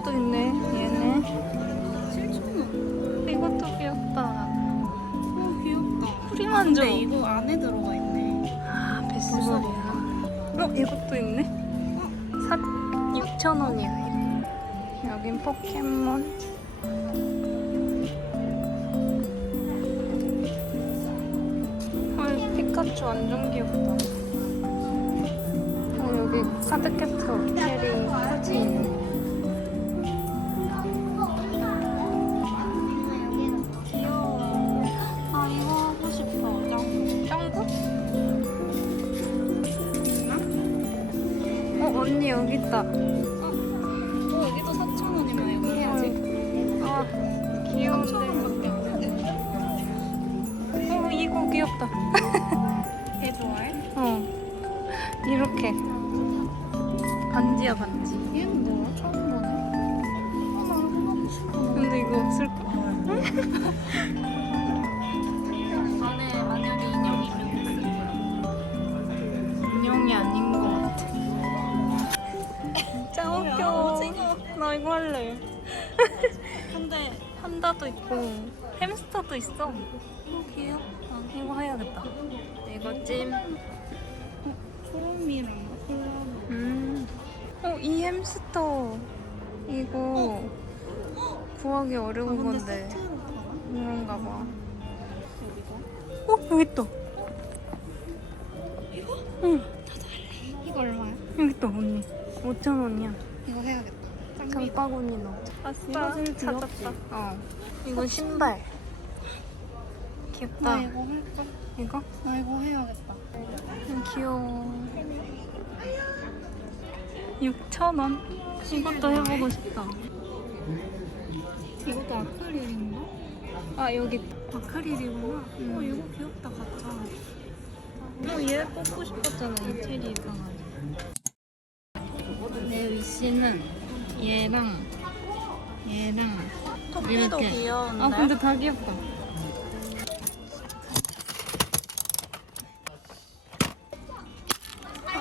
얘도 있네. 얘네. 실총 이것도 귀엽다. 오, 귀엽다. 프리만족. 근데 이거 안에 들어가 있네. 아, 베스벌이야. 어, 이것도 있네. 어? 6천원이야 여긴 포켓몬. 헐, 피카츄 완전 귀엽다. 어, 여기 카드캡터 캐리 사진. 언니 여기 있다. 어, 여기도 4,000원이면 이거 해야지. 아 귀여운데. 4,000원밖에 안 돼. 어 이거 귀엽다. 얘 좋아해? 어 이렇게 반지야 반지. 얘는 뭐야? 처음 보네. 판다도 있고 햄스터도 있어. 어, 귀엽다. 이거 해야겠다. 이거 찜. 콜라보. 음. 어, 이 햄스터. 이거 구하기 어려운 근데 건데. 이런가 봐. 어, 여기 있다. 이거? 응, 이거 얼마야? 여기 있다, 언니. 5,000원이야. 이거 해야겠다. 장바구니 넣어. 이거 아싸, 제일 찾았다. 어. 이거 신발. 나 귀엽다. 이거 할까? 이거? 나 이거 해야겠다. 음, 귀여워. 6,000원? 이것도 해보고 싶다. 이것도 아크릴인가? 아, 여기. 아크릴이구나. 음. 어, 이거 귀엽다, 가짜. 어, 얘 뽑고 싶었잖아, 이태리 강아지. 내 위시는 얘랑 얘랑 토끼도. 귀여운데? 아 근데 다 귀엽다.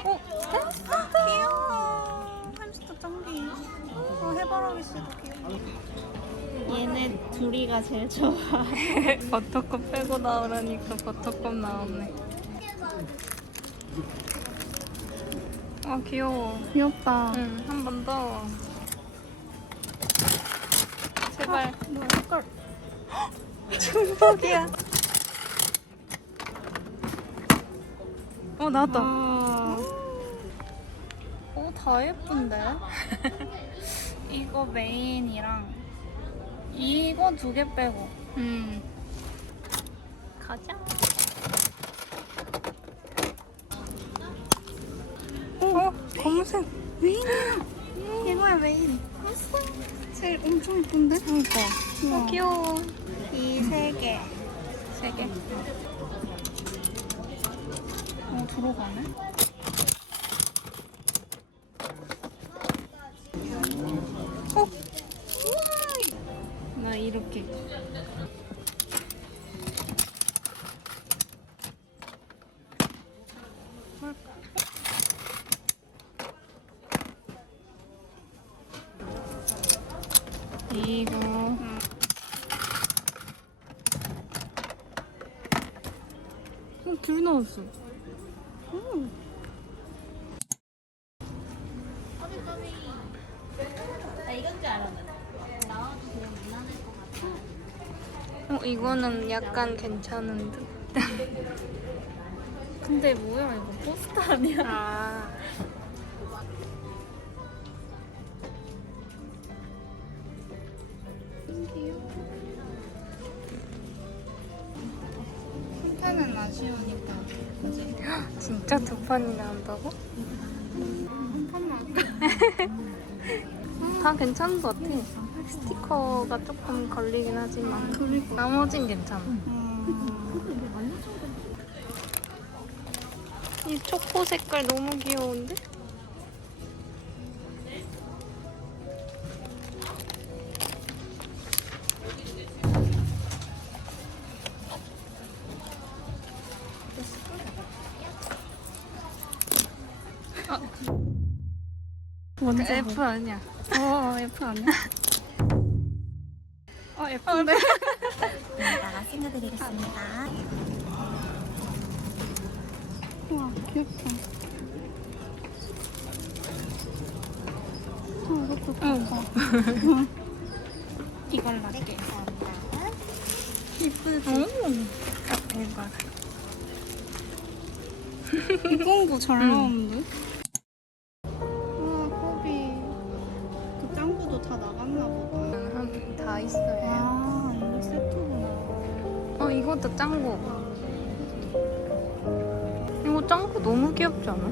어? 귀여워. 햄스터 짱귀. 어, 해바라기 씨도 귀여워. 얘네 둘이가 제일 좋아. 버터컵 빼고 나오라니까 버터컵 나오네. 아 귀여워. 귀엽다. 응, 한 번 더. 제발. 너 색깔. 중복이야. 어 나왔다. 어, 다 예쁜데? 이거 메인이랑 이거 두 개 빼고 음. 가자. 어 검은색. 메인이야. 이거야 메인. 아싸. 제일 엄청 예쁜데? 그러니까. 우와. 어 귀여워. 이 세 개. 세 개. 어 들어가네. 어? 나 이렇게. 귤 나왔어. 오. 어, 이거는 약간 괜찮은 듯. 근데 뭐야 이거 포스터 아니야? 아. 진짜 두 판이나 한다고? 한 판만. 다 괜찮은 것 같아. 스티커가 조금 걸리긴 하지만 그리고 나머진 괜찮아. 이 초코 색깔 너무 귀여운데? 뭔지 그 어, 어, F 아니야. 어, F 아니야. 어, F인데. 제가 챙겨드리겠습니다. 우와, 귀엽다. 어, 이것도 귀엽다. 이걸로 할게. 이쁘다. 아, 대박. 이공구 잘 나오는데? 어, 이것도 짱구. 이거 짱구 너무 귀엽지 않아?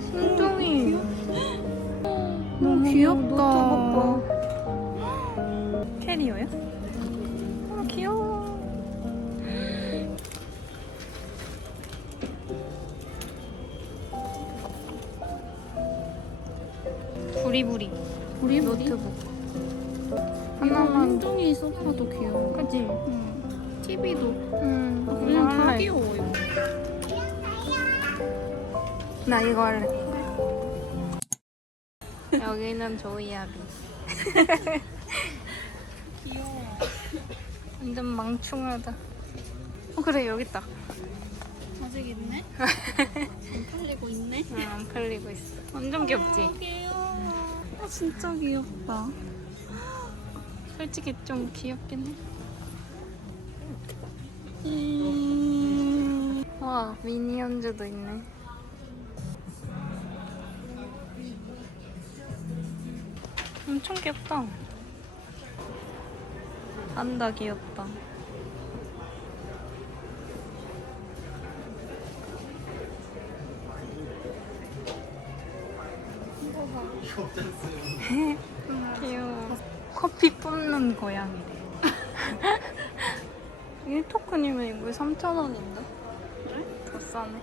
신종이 너무 귀엽다. 캐리어야? 아, 귀여워. 부리부리 우리 노트북. 하나만 한종이 소파도 귀여워. 그지? 응. TV도 응. 그냥 다. 귀여워 이거. 나 이거 할래. 여기는 조이아비. 귀여워. 완전 망충하다. 어 그래 여기 있다. 아직 있네? 안 팔리고 있네? 응, 안 팔리고 있어. 완전 귀엽지? 아, 귀여워. 아, 진짜 귀엽다. 솔직히 좀 귀엽긴 해. 음... 와 미니언즈도 있네. 엄청 귀엽다. 안다 귀엽다. 귀여워. 커피 뿜는 고양이래. 1토큰이면 이거 3,000원인데? 더 싸네.